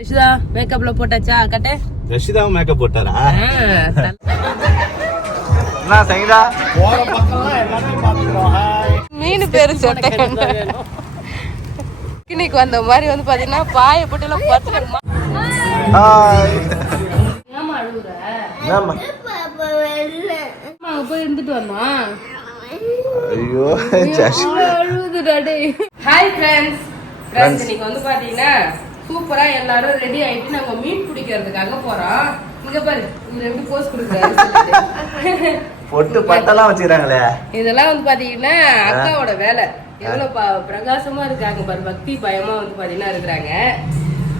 ஜெஷிதா மேக்கப்ல போட்டாச்சா? கட்ட ஜெஷிதா மேக்கப் போட்டாரா? நான் சங்கீதா போற பக்கம்லாம் எல்லாமே பாத்துறோம். மீன் பேரு சொட்டை இன்னைக்கு வந்த மாதிரி வந்து பாத்தீங்கன்னா பாய போட்டுல பத்துமா. ஹாய். ஏமா அழுகுற? என்னம்மா? அங்க போய் இருந்துட்டு வந்தோம். ஐயோ ஜெஷி அழுகுதுடா டேய். Hi friends. இன்னைக்கு வந்து பாத்தீங்கன்னா சூப்பரா எல்லாரும் ரெடி ஆயிட்டு நாங்க மீன் பிடிக்கிறதுக்காக போறோம். இங்க பாரு இந்த ரெண்டு போஸ் கொடுக்குறாரு. பொட்டு பட்டெல்லாம் வச்சிருக்காங்களே. இதெல்லாம் வந்து பாத்தீங்கன்னா அக்காவோட வேலை. எவ்வளவு பிரகாசமா இருக்காங்க பாரு, பக்தி பயமா வந்து பாத்தீங்கன்னா இருக்கிறாங்க.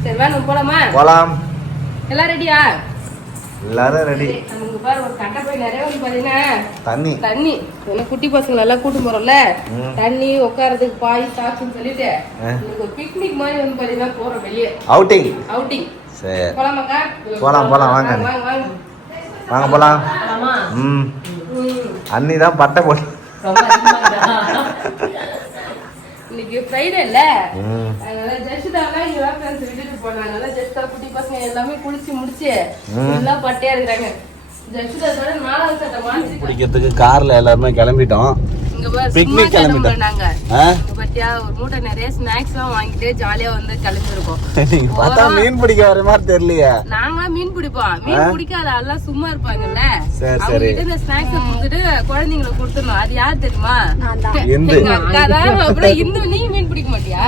சரி வா நம்ம போலாமா? போலாம். எல்லாம் ரெடியா? எல்லாரும் ரெடி. நமக்கு பாரு ஒரு கட்டை போய் நிறைய வந்து பாத்தீங்கன்னா தண்ணி எல்லாம் குட்டி பசங்களை எல்லாம் கூட்டு போறோம்ல, தண்ணி உட்காரதுக்கு பாய் சாக்ஸ்ன்னு சொல்லிட்டு இன்னைக்கு ஒரு பிக்னிக் மாதிரி வந்து பாத்தீங்கன்னா போறோம் வெளியே. அவுட்டிங். சரி போலாமாக்கா? போலாம் வாங்க வாங்க போலாம். அண்ணி தான் பட்டை போட்டு இன்னைக்கு ஃப்ரைடே இல்ல, அதனால ஜெஷிதாலாம் இங்க ஃப்ரெண்ட்ஸ் விட்டுட்டு போனாங்க. ஜெஷிதா குட்டி பசங்க எல்லாமே குளிச்சு முடிச்சு எல்லாம் பட்டையா இருக்கிறாங்க. ஜெஷிதா கூட 4வது சட்டை மாத்தி பிடிக்கிறதுக்கு கார்ல எல்லாருமே கிளம்பிட்டோம். இங்க பாரு பிக்னிக் கிளம்பிட்டோம் நாங்க. பட்டியா ஒரு மூட்டை நிறைய ஸ்நாக்ஸ் எல்லாம் வாங்கிட்டு ஜாலியா வந்து கிளம்பிருக்கோம். நீங்க பார்த்தா மீன் பிடிக்க வர மாதிரி தெரியலையா? நாங்களாம் மீன் பிடிப்போம். மீன் பிடிக்காத எல்லாம் சும்மா இருப்பாங்கல்ல, சரி இந்த ஸ்நாக்ஸ் கொடுத்துட்டு குழந்தைங்களை கொடுத்துடணும். அது யார் தெரியுமா? இந்து. அக்கா தான். அப்புறம் இந்து நீ மீன் பிடிக்க மாட்டியா?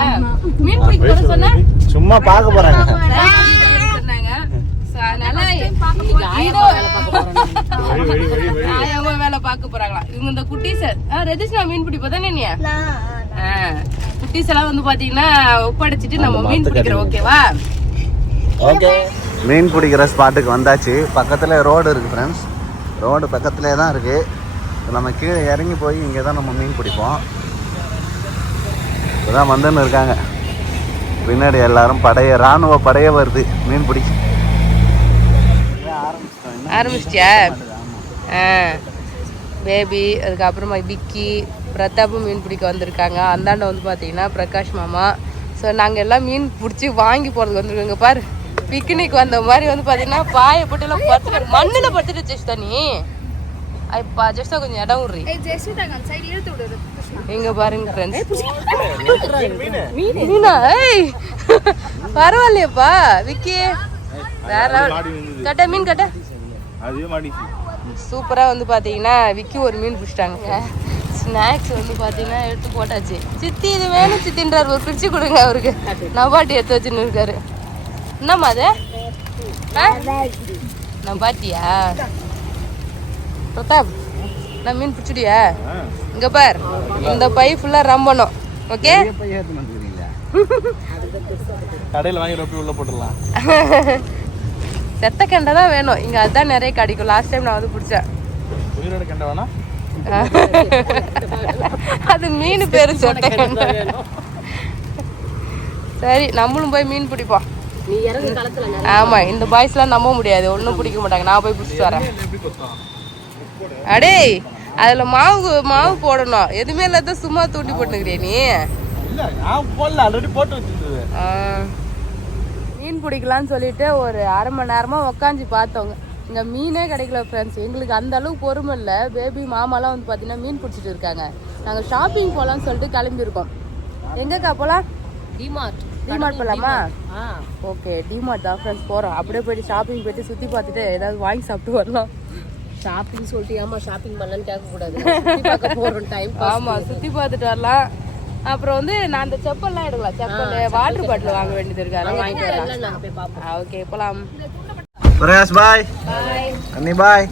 மீன் பிடிக்க போற சொன்னா சும்மா பாக்க போறாங்க. சொன்னாங்க. அதனால வேலை பார்க்க போறாங்களா இவங்க இந்த குட்டீஸ். ரதிஷ்ணா மீன் பிடிப்பா தானே நீ? குட்டீஸ் எல்லாம் வந்து பாத்தீங்கன்னா ஒப்படைச்சிட்டு நம்ம மீன் பிடிக்கிறோம். ஓகேவா? ஓகே. மீன் பிடிக்கிற ஸ்பாட்டுக்கு வந்தாச்சு. பக்கத்துல ரோடு இருக்கு ஃப்ரெண்ட்ஸ். ரோடு பக்கத்துலேயே தான் இருக்கு. நம்ம கீழே இறங்கி போய் இங்கே தான் நம்ம மீன் பிடிப்போம். இப்போதான் வந்துன்னு இருக்காங்க. பின்னாடி எல்லாரும் ராணுவ படைய வருது மீன் பிடிக்க. ஆரம்பிச்சிட்டியா? பேபி, அதுக்கப்புறமா விக்கி, பிரதாப்பும் மீன் பிடிக்க வந்திருக்காங்க. அந்தாண்ட வந்து பார்த்தீங்கன்னா பிரகாஷ் மாமா. ஸோ நாங்கள் எல்லாம் மீன் பிடிச்சி வாங்கி போகிறதுக்கு வந்துருக்கோங்க. பாரு பிக்னிக் வந்த மாதிரி வந்து பார்த்தீங்கன்னா பாயை போட்டு எல்லாம் படுத்து மண்ணில் படுத்துட்டு ஜெஸ்டா நீ இப்போ ஜெஸ்டா கொஞ்சம் இடம் விடுறி. இங்க பாருங்க ஃப்ரெண்ட்ஸ், மீனா பரவாயில்லையப்பா விக்கி. வேற கட்ட மீன் கட்ட சூப்பரா வந்து பாத்தீங்கன்னா விக்கி ஒரு மீன் பிடிச்சிட்டாங்க. ஸ்நாக்ஸ் வந்து பாத்தீங்கன்னா எடுத்து போட்டாச்சு. சித்தி இது வேணும் சித்தின்றார், ஒரு பிரிச்சு கொடுங்க அவருக்கு. நபாட்டி எடுத்து வச்சுன்னு இருக்காரு. என்னம்மா அது? நபாட்டியா? பிரதாப் நான் மீன் பிடிச்சிடியா? இங்க பார் இந்த பை ஃபுல்லா ரம்பணும். ஓகே கடையில் வாங்கி ரொப்பி உள்ள போட்டுடலாம். செத்த கெண்டை தான் வேணும் இங்க, அதுதான் நிறைய கிடைக்கும். லாஸ்ட் டைம் நான் வந்து பிடிச்சேன். உயிரோட கெண்டை வேணா? அது மீன் பேரு சொட்டை கெண்டை. சரி நம்மளும் போய் மீன் பிடிப்போம். ஆமா இந்த பாய்ஸ்லாம் நம்ப முடியாது, ஒன்றும் பிடிக்க மாட்டாங்க. நான் போய் பிடிச்சிட்டு வரேன். அடே அதுல மாவு போடணும், எதுவுமே இல்லாத சும்மா தூண்டி போட்டுக்கிறிய நீ? மீன் பிடிக்கலான்னு சொல்லிட்டு ஒரு அரை மணி நேரமா உக்காந்து பார்த்தோங்க. இங்க மீனே கிடைக்கல ஃப்ரெண்ட்ஸ். எங்களுக்கு அந்த அளவுக்கு பொறுமை இல்லை. பேபி மாமாலாம் வந்து பாத்தீங்கன்னா மீன் பிடிச்சிட்டு இருக்காங்க. நாங்க ஷாப்பிங் போலாம்னு சொல்லிட்டு கிளம்பியிருக்கோம். எங்கக்கா போலாம்? டிமார்ட் போலாமா? ஓகே டிமார்ட் தான் ஃப்ரெண்ட்ஸ் போறோம். அப்படியே போயிட்டு ஷாப்பிங் போயிட்டு சுத்தி பார்த்துட்டு ஏதாவது வாங்கி சாப்பிட்டு வரலாம். ஷாப்பிங் சொல்லிட்டு ஏமா ஷாப்பிங் பண்ணலான்னு கேட்க கூடாது. ஆமா சுத்தி பார்த்துட்டு வரலாம். அப்புறம் வந்து நான் அந்த செப்பல்லாம் எடுக்கலாம். செப்பல் வாட்டர் பாட்டில் வாங்க வேண்டியது இருக்கு, வாங்கிட்டு வரலாம். ஓகே போலாம். பிரகாஷ் பாய், அண்ணி பாய்,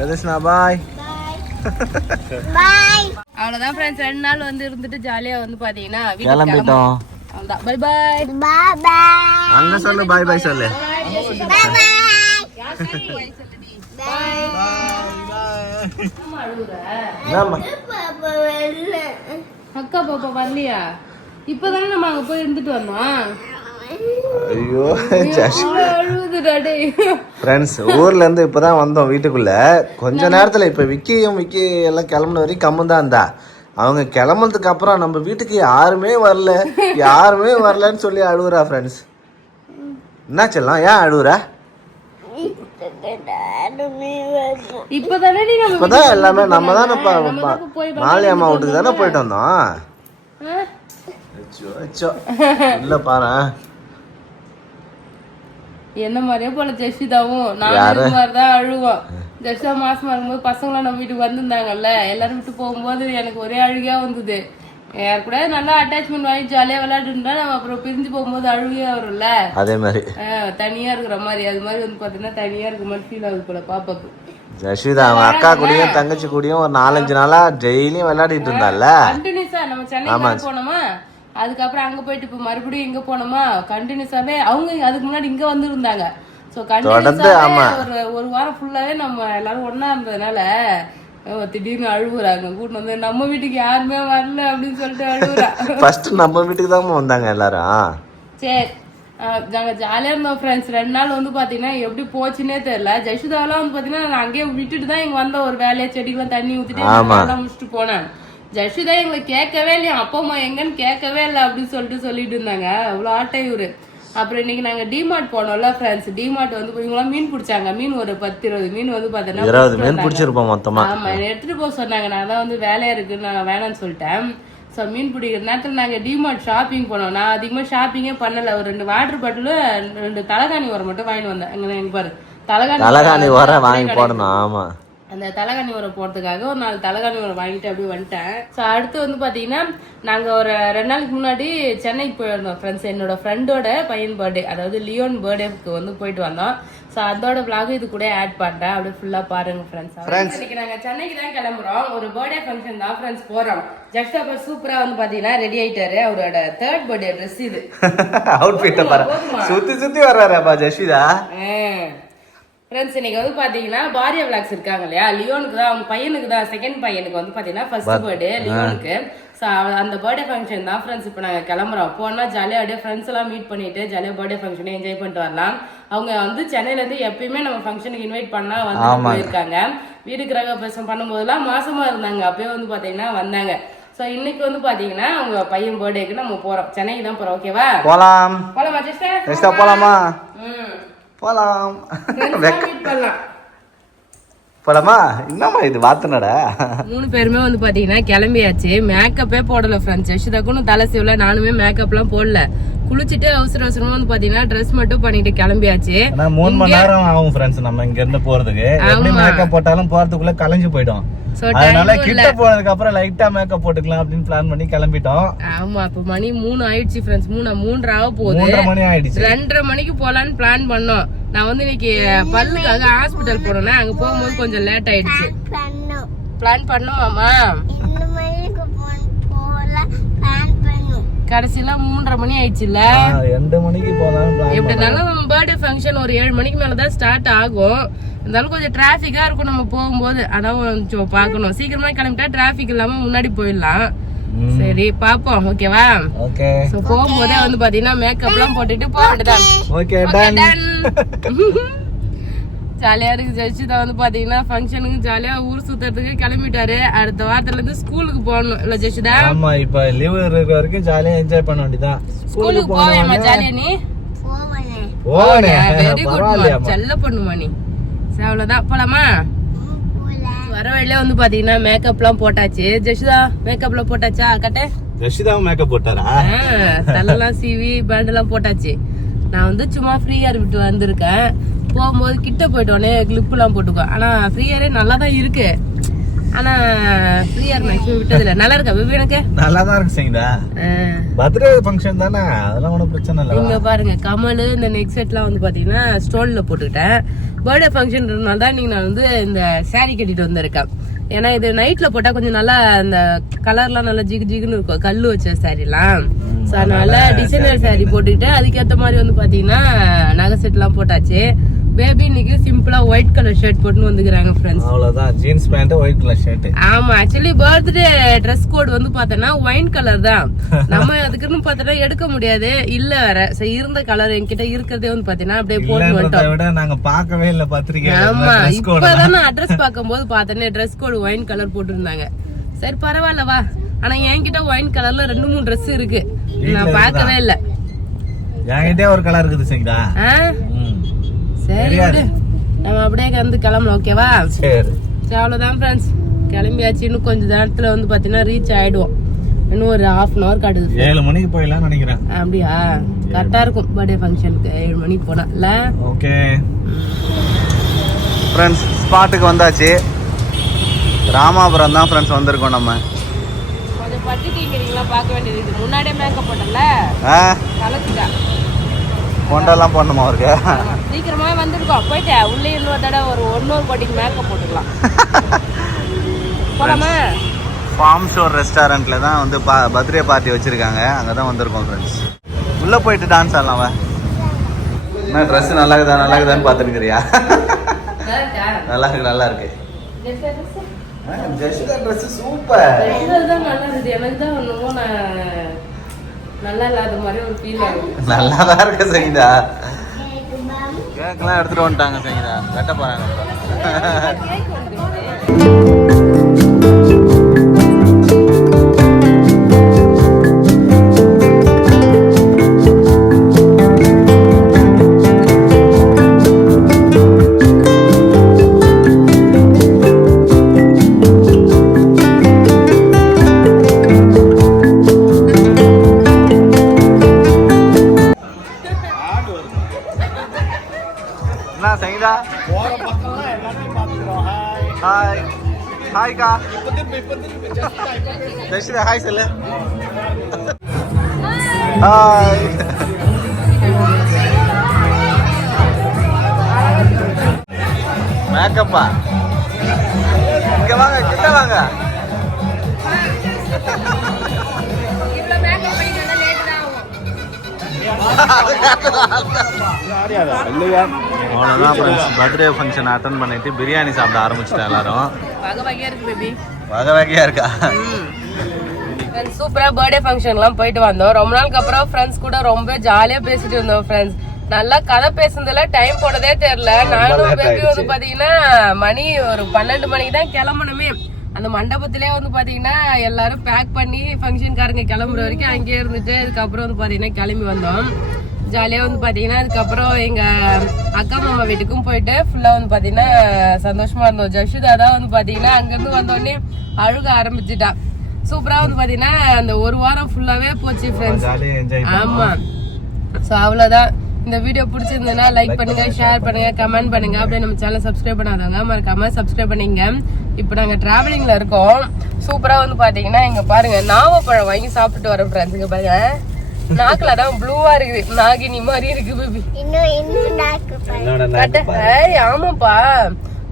ரதிஷ்ணா பாய். அவ்வளவுதான் ஃப்ரெண்ட்ஸ், 2 நாள் வந்து இருந்துட்டு ஜாலியா வந்து பாத்தீங்கன்னா கிளம்பிட்டோம். அவ்வளவுதான். Bye bye. அங்க சொல்லு பாய் பாய் சொல்லு. அக்கா பாப்பா வரலையா? இப்பதானே நம்ம அங்க போய் இருந்துட்டு வந்தோம். ஐயோ ஃப்ரெண்ட்ஸ், ஊர்ல இருந்து இப்பதான் வந்தோம் வீட்டுக்குள்ள. கொஞ்ச நேரத்துல இப்ப விக்கி எல்லாம் கிளம்புன வரைக்கும் கம்மு தான் இருந்தா. அவங்க கிளம்புனதுக்கு அப்புறம் நம்ம வீட்டுக்கு யாருமே வரலன்னு சொல்லி அழுகுறா ஃப்ரெண்ட்ஸ். என்ன செல்லம் ஏன் அழுவுற? இப்பதானே நீ நம்ம இப்பதான் எல்லாமே நம்ம தானே போய் மாலி அம்மா வீட்டுக்கு தானே போயிட்டு வந்தோம். அச்சோ அச்சோ இல்ல பாரு என்ன மாதிரியே போல ஜெஷிதாவும் நானும் மாதிரிதான் அழுவோம். ஜெஷிதா மாசமா இருக்கும்போது பசங்களாம் நம்ம வீட்டுக்கு வந்திருந்தாங்கல்ல, எல்லாரும் விட்டு போகும்போது எனக்கு ஒரே அழுகையா வந்தது. யார் கூட நல்லா அட்டாச்மெண்ட் வாங்கி ஜாலியா விளையாடுன்றா நம்ம அப்புறம் பிரிஞ்சு போகும்போது அழுகையா வரும்ல, அதே மாதிரி தனியா இருக்கிற மாதிரி. அது மாதிரி வந்து பாத்தீங்கன்னா தனியா இருக்கிற மாதிரி ஃபீல் ஆகுது போல பாப்பாக்கு. ஜெஷிதா அவங்க அக்கா கூடயும் தங்கச்சி கூடயும் ஒரு 4-5 நாளா டெய்லியும் விளையாடிட்டு இருந்தால. கண்டினியூஸா நம்ம சென்னை போனோமா, அதுக்கப்புறம் அங்க போயிட்டு இப்ப மறுபடியும் இங்க போனோமா, கண்டினியூஸாவே அவங்க அதுக்கு முன்னாடி இங்க வந்து இருந்தாங்க. சோ கண்டினியூஸாவே ஒரு வாரம் ஃபுல்லாவே நம்ம எல்லாரும் ஒண்ணா இருந்ததுனால திடீர்னு அழுகுறாங்க. கூட்டு வந்து நம்ம வீட்டுக்கு யாருமே வரல அப்படின்னு சொல்லிட்டு அழுகுறா. ஃபர்ஸ்ட் நம்ம வீட்டுக்கு தான் வந்தாங்க எல்லாரும். சரி நாங்க ஜாலியா இருந்தோம் ஃப்ரெண்ட்ஸ். 2 நாள் வந்து பாத்தீங்கன்னா எப்படி போச்சுன்னே தெரியல. ஜெஷிதாவெல்லாம் வந்து பாத்தீங்கன்னா நான் அங்கேயே விட்டுட்டு தான் இங்க வந்த ஒரு வேலையை செடிக்கெல்லாம் தண்ணி ஊத்திட்டு முடிச்சுட்டு போனேன். ஜெஷிதா எங்களை கேட்கவே இல்லையா, அப்பா அம்மா எங்கன்னு கேட்கவே இல்லை அப்படின்னு சொல்லிட்டு இருந்தாங்க. அவ்வளவு ஆட்டை இவரு. அப்புறம் இன்னைக்கு நாங்க டிமார்ட் போனோம்ல ஃப்ரெண்ட்ஸ். டிமார்ட் வந்து இவங்களாம் மீன் பிடிச்சாங்க. மீன் ஒரு 10-20 மீன் வந்து பாத்தீங்கன்னா 20 மீன் பிடிச்சிருப்போம் மொத்தமா. ஆமா எடுத்துட்டு போக சொன்னாங்க. நான் தான் வந்து வேலையா இருக்குன்னு நான் வேணான்னு சொல்லிட்டேன். ஸோ மீன் பிடிக்கிற நேரத்தில் நாங்கள் டிமார்ட் ஷாப்பிங் போனோம். நான் அதிகமாக ஷாப்பிங்கே பண்ணல. ஒரு 2 வாட்டர் பாட்டில் 2 தலகாணி உரம் மட்டும் வாங்கிட்டு வந்தேன். எங்க பாரு தலகாணி உரம் வாங்கி போடணும். ஆமா அந்த தலகாணி உரம் போறதுக்காக ஒரு 4 தலகாணி உரம் வாங்கிட்டு அப்படியே வந்துட்டேன். ஸோ அடுத்து வந்து பாத்தீங்கன்னா நாங்க ஒரு 2 நாளைக்கு முன்னாடி சென்னைக்கு போயிருந்தோம் ஃப்ரெண்ட்ஸ். என்னோட ஃப்ரெண்டோட பையன் பர்த்டே, அதாவது லியோன் பர்த்டேக்கு வந்து போயிட்டு வந்தோம். ஸோ அதோட விளாக் இது கூட ஆட் பண்றேன், அப்படியே ஃபுல்லா பாருங்க ஃப்ரெண்ட்ஸ். இன்னைக்கு நாங்க சென்னைக்கு தான் கிளம்புறோம். ஒரு பர்த்டே ஃபங்க்ஷன் தான் ஃப்ரெண்ட்ஸ் போறோம். ஜஸ்ட் அப்ப சூப்பரா வந்து பாத்தீங்கன்னா ரெடி ஆயிட்டாரு. அவரோட 3rd பர்த்டே ட்ரெஸ் இது. அவுட்ஃபிட் பாரு, சுத்தி வர்றாருப்பா ஜெஷிதா. ஃப்ரெண்ட்ஸ் இன்னைக்கு வந்து பாத்தீங்கன்னா பாரியா விளாக்ஸ் இருக்காங்க இல்லையா, லியோனுக்கு தான், அவங்க பையனுக்கு தான், 2nd பையனுக்கு வந்து பாத்தீங்கன்னா 1st பர்த்டே லியோனுக்கு. ஸோ அந்த பர்த்டே ஃபங்க்ஷன் தான் ஃப்ரெண்ட்ஸ் இப்போ நாங்கள் கிளம்புறோம். போனா ஜாலியாக அப்படியே ஃப்ரெண்ட்ஸ் எல்லாம் மீட் பண்ணிட்டு ஜாலியாக பர்த்டே ஃபங்க்ஷனை என்ஜாய் பண்ணிட்டு வரலாம். அவங்க வந்து சென்னையிலேருந்து எப்பயுமே நம்ம ஃபங்க்ஷனுக்கு இன்வைட் பண்ணா வந்து போயிருக்காங்க. வீடு கிரக பிரசம் பண்ணும்போதெல்லாம் மாசமா இருந்தாங்க, அப்பயே வந்து பாத்தீங்கன்னா வந்தாங்க. சோ இன்னைக்கு வந்து பாத்தீங்கன்னா அவங்க பையன் பர்த்டேக்கு நம்ம போறோம், சென்னைக்கு தான் போறோம். ஓகேவா? போலாமா ஜெஸ்டா? போலாமா? போலாம். மீட் பண்ணலாம். போலாமா? என்னம்மா இது வாத்தனடா? 3 பேருமே வந்து பாத்தீங்கன்னா கிளம்பியாச்சு. மேக்கப்பே போடல ஃப்ரெண்ட்ஸ். ஜெஷிதாக்கும் தலை சிவல, நானுமே மேக்கப் எல்லாம் போடல. குளிச்சுட்டு அவசரமா வந்து பாத்தீங்கன்னா ட்ரெஸ் மட்டும் பண்ணிட்டு கிளம்பியாச்சு. 3 மணி நேரம் ஆகும் ஃப்ரெண்ட்ஸ் நம்ம இங்க இருந்து போறதுக்கு. எப்படி மேக்கப் போட்டாலும் போறதுக்குள்ள கலைஞ்சு போயிடும். அதனால கிட்ட போனதுக்கு அப்புறம் லைட்டா மேக்கப் போட்டுக்கலாம் அப்படின்னு பிளான் பண்ணி கிளம்பிட்டோம். ஆமா இப்ப மணி 3 ஆயிடுச்சு ஃப்ரெண்ட்ஸ். 3 ஆக போகுது. 3:30 மணி ஆயிடுச்சு. 2:30 மணிக்கு போலான்னு பிளான் பண்ணோம். நான் வந்து இன்னைக்கு பல்லுக்காக ஹாஸ்பிட்டல் போறேன். அங்க போகும்போது கொஞ்சம் லேட் ஆயிடுச்சு. பிளான் பண்ணுமாமா? கடைசியில 3:30 மணி ஆயிடுச்சுல்ல. 2 மணிக்கு போலாம். எப்படினாலும் பர்த்டே ஃபங்க்ஷன் ஒரு 7 மணிக்கு மேலதான் ஸ்டார்ட் ஆகும். இருந்தாலும் கொஞ்சம் டிராபிக்கா இருக்கும் நம்ம போகும்போது. அதான் கொஞ்சம் பாக்கணும். சீக்கிரமா கிளம்பிட்டா டிராபிக் இல்லாம முன்னாடி போயிடலாம். சரி பாப்போம். ஓகேவா? ஓகே. சோ போகும்போதே வந்து பாத்தீங்கன்னா மேக்கப் எல்லாம் போட்டுட்டு போக வேண்டியதான். Okay done. ஜாலியா இருக்கு. ஜெஷிதா வந்து பாத்தீங்கன்னா ஃபங்க்ஷனுக்கு ஜாலியா ஊர் சுத்துறதுக்கு கிளம்பிட்டாரு. அடுத்த வாரத்துல இருந்து ஸ்கூலுக்கு போகணும் இல்ல ஜெஷிதா? ஆமா இப்ப லீவ் இருக்கிற வரைக்கும் ஜாலியா என்ஜாய் பண்ண வேண்டியதான். ஸ்கூலுக்கு போவேமா ஜாலியா நீ? போவனே. Very good. செல்ல பண்ணுமா நீ? சரி அவ்வளவுதான். போலாமா? வர வழியில வந்து பாத்தீங்கன்னா மேக்கப் எல்லாம் போட்டாச்சு. ஜெஷிதா மேக்கப் எல்லாம் போட்டாச்சா? கட்ட ஜெஷிதா மேக்கப் போட்டாரா? தலைலாம் சீவி பேண்ட் எல்லாம் போட்டாச்சு. நான் வந்து சும்மா ஃப்ரீயார் விட்டு வந்திருக்கேன். போகும்போது கிட்ட போயிட்டோன்னே கிளிப் எல்லாம் போட்டுக்கோ. ஆனா ஃப்ரீயாரே நல்லா தான் இருக்கு. ஆனா ஃப்ரீயார் மேக்ஸிமம் விட்டதில்ல. நல்லா இருக்கா பேபி? எனக்கு நல்லா தான் இருக்கு. சரிடா பர்த்டே ஃபங்க்ஷன் தானே, அதெல்லாம் ஒன்றும் பிரச்சனை இல்லை. இங்க பாருங்க கமல் இந்த நெக் செட்லாம் வந்து பாத்தீங்கன்னா ஸ்டோன்ல போட்டுக்கிட்டேன். பர்த்டே ஃபங்க்ஷன்றதுனால தான் நீங்க நான் வந்து இந்த சாரி கட்டிட்டு வந்திருக்கேன். ஏன்னா இது நைட்ல போட்டா கொஞ்சம் நல்லா இந்த கலர்லாம் நல்லா ஜிகு ஜிகுன்னு இருக்கும், கல்லு வச்ச சாரி எல்லாம். அதனால டிசைனர் சாரி போட்டுக்கிட்டு அதுக்கேற்ற மாதிரி வந்து பாத்தீங்கன்னா நகை செட் எல்லாம் போட்டாச்சு. பேபி இன்னைக்கு சிம்பிளா ஒயிட் கலர் ஷர்ட் போட்டுன்னு வந்துக்கிறாங்க ஃப்ரெண்ட்ஸ். அவ்வளவுதான், jeans pant white colour shirt. ஆமா ஆக்சுவலி பர்த்டே ட்ரெஸ் கோட் வந்து பார்த்தோன்னா ஒயின் கலர் தான். நம்ம அதுக்குன்னு பார்த்தோன்னா எடுக்க முடியாது, இல்ல வேற இருந்த கலர் என்கிட்ட இருக்கிறதே வந்து பாத்தீங்கன்னா அப்படியே போட்டு வந்துட்டோம். நாங்க பார்க்கவே இல்ல பத்திரிக்கை. ஆமா இப்பதான் நான் அட்ரஸ் பார்க்கும்போது பார்த்தேனே ட்ரெஸ் கோட் ஒயின் கலர் போட்டுருந்தாங்க. சரி பரவாயில்ல வா. ஆனா என்கிட்ட ஒயின் கலர்ல 2-3 ட்ரெஸ் இருக்கு, நான் பார்க்கவே இல்ல. என்கிட்டே ஒரு கலர் இருக்குது சரிங்களா? சரி விடு. நம்ம அப்படியே வந்து கிளம்பலாம் ஓகேவா? சரி சரி அவ்வளோதான் ஃப்ரெண்ட்ஸ், கிளம்பியாச்சு. இன்னும் கொஞ்சம் நேரத்தில் வந்து பார்த்தீங்கன்னா ரீச் ஆகிடுவோம். இன்னும் ஒரு 1/2 காட்டுது. 7 மணிக்கு போயிடலாம்னு நினைக்கிறேன். அப்படியா? கரெக்டாக இருக்கும் பர்த்டே ஃபங்க்ஷனுக்கு 7 மணிக்கு போனால் இல்லை? ஓகே ஃப்ரெண்ட்ஸ், ஸ்பாட்டுக்கு வந்தாச்சு. ராமாபுரம் தான் ஃப்ரெண்ட்ஸ் வந்திருக்கோம் நம்ம. கொஞ்சம் பட்டுட்டீங்களா? பார்க்க வேண்டியது. இது முன்னாடியே மேக்கப் போட்டல கலக்குதா? கொண்டெல்லாம் போடணுமா அவருக்கு? சீக்கிரமாக வந்துருக்கோம். போயிட்டேன் உள்ளே இன்னொரு தடவை ஒரு கோட்டிங் மேக்கப் போட்டுக்கலாம். போலாமா? ஃபார்ம் ஷோர் ரெஸ்டாரண்ட்ல தான் வந்து பர்த்டே பார்ட்டி வச்சிருக்காங்க. அங்கே தான் வந்திருக்கோம் ஃப்ரெண்ட்ஸ். உள்ளே போயிட்டு டான்ஸ் ஆடலாமா? என்ன ட்ரெஸ் நல்லா இருக்குதான்னு பார்த்துருக்கிறியா? நல்லா இருக்கு. ஜெஷிகா ட்ரெஸ் சூப்பர். எனக்கு தான் ஒன்றும் நல்லா இல்லாத மாதிரி ஒரு ஃபீல் ஆகுது. நல்லா தான் இருக்கு சங்கீதா. கேக்கெல்லாம் எடுத்துட்டு வந்துட்டாங்க சங்கீதா, வெட்ட போறாங்க. சங்கீதா ஹாய் ஹாய்க்கா. ஜெஷிதா ஹாய் சொல்லு. ஹாய். மேக்கப்பா இங்க வாங்க, கிட்ட வாங்க. அவ்வளோதான் ஃப்ரெண்ட்ஸ், பர்த்டே ஃபங்க்ஷன் அட்டன் பண்ணிட்டு பிரியாணி சாப்பிட ஆரம்பிச்சிட்டேன் எல்லாரும். வகை வகையா இருக்கு பேபி. வகை வகையா இருக்கா? சூப்பரா பர்த்டே ஃபங்க்ஷன்லாம் போயிட்டு வந்தோம். ரொம்ப நாளுக்கு அப்புறம் ஃப்ரெண்ட்ஸ் கூட ரொம்ப ஜாலியா பேசிட்டு இருந்தோம் ஃப்ரெண்ட்ஸ். நல்லா கதை பேசுனதுல டைம் போனதே தெரியல. நானும் பேபி வந்து பாத்தீங்கன்னா மணி ஒரு 12 மணிக்கு தான் கிளம்பணுமே. அந்த மண்டபத்திலே வந்து பாத்தீங்கன்னா எல்லாரும் பேக் பண்ணி ஃபங்க்ஷன்காரங்க கிளம்புற வரைக்கும் அங்கேயே இருந்துட்டு அதுக்கப்புறம் வந்து பாத்தீங்கன்னா கிளம்பி வந்தோம். ஜாலியா வந்து பாத்தீங்கன்னா அதுக்கப்புறம் எங்க அக்கா மாமா வீட்டுக்கும் போயிட்டு ஃபுல்லா வந்து பாத்தீங்கன்னா சந்தோஷமா இருந்தோம். ஜஷிதா தான் வந்து பாத்தீங்கன்னா அங்கிருந்து வந்தோடனே அழுக ஆரம்பிச்சுட்டா. சூப்பரா வந்து பாத்தீங்கன்னா அந்த ஒரு வாரம் ஃபுல்லாவே போச்சு ஃப்ரெண்ட்ஸ். ஆமா. சோ அவ்வளவுதான். இந்த வீடியோ பிடிச்சிருந்ததுன்னா லைக் பண்ணுங்க, ஷேர் பண்ணுங்க, கமெண்ட் பண்ணுங்க. அப்படியே நம்ம சேனல் சப்ஸ்கிரைப் பண்ணாதவங்க மறக்காம சப்ஸ்கிரைப் பண்ணிங்க. இப்போ நாங்க டிராவலிங்ல இருக்கோம். சூப்பரா வந்து பாத்தீங்கன்னா இங்க பாருங்க நாவப்பழம் வாங்கி சாப்பிட்டுட்டு வரோம் ஃப்ரெண்ட்ஸ். இங்க பாருங்க நாக்குல தான் ப்ளூவா இருக்குது, நாகினி மாதிரி இருக்கு பேபி. ஆமாப்பா,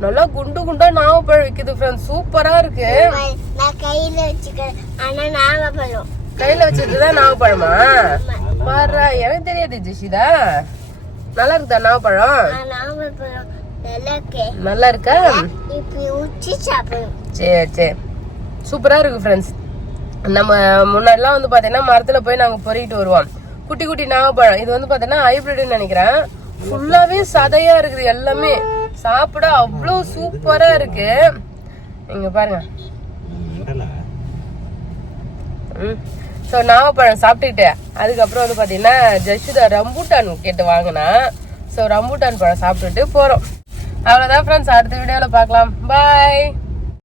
நல்லா குண்டு குண்டா நாவப்பழம் விக்குது ஃப்ரெண்ட்ஸ். சூப்பரா இருக்கு. கையில வச்சிருக்குதான் நாவப்பழமா? பாரு, எனக்கு தெரியாது ஜெஷிதா. நல்லா இருக்குதா நாவப்பழம்? நல்லா இருக்கா? சரி சரி, சூப்பரா இருக்கு ஃப்ரெண்ட்ஸ். நம்ம முன்னாடிலாம் வந்து பாத்தீங்கன்னா மரத்துல போய் நாங்க பொறிக்கிட்டு வருவோம். குட்டி குட்டி நாவப்பழம். இது வந்து பாத்தீங்கன்னா ஹைபிரிட்னு நினைக்கிறேன். ஃபுல்லாவே சதையா இருக்குது எல்லாமே. சாப்பிட அவ்வளவு சூப்பரா இருக்கு. இங்க பாருங்க. ஸோ நாவப்பழம் சாப்பிட்டுட்டு அதுக்கப்புறம் வந்து பாத்தீங்கன்னா ஜஷிதா ரம்பூட்டான் கேட்டு வாங்கினா. ஸோ ரம்பூட்டான் பழம் சாப்பிட்டுட்டு போறோம். அவ்வளவுதான் ஃப்ரெண்ட்ஸ், அடுத்த வீடியோல பார்க்கலாம். பாய்.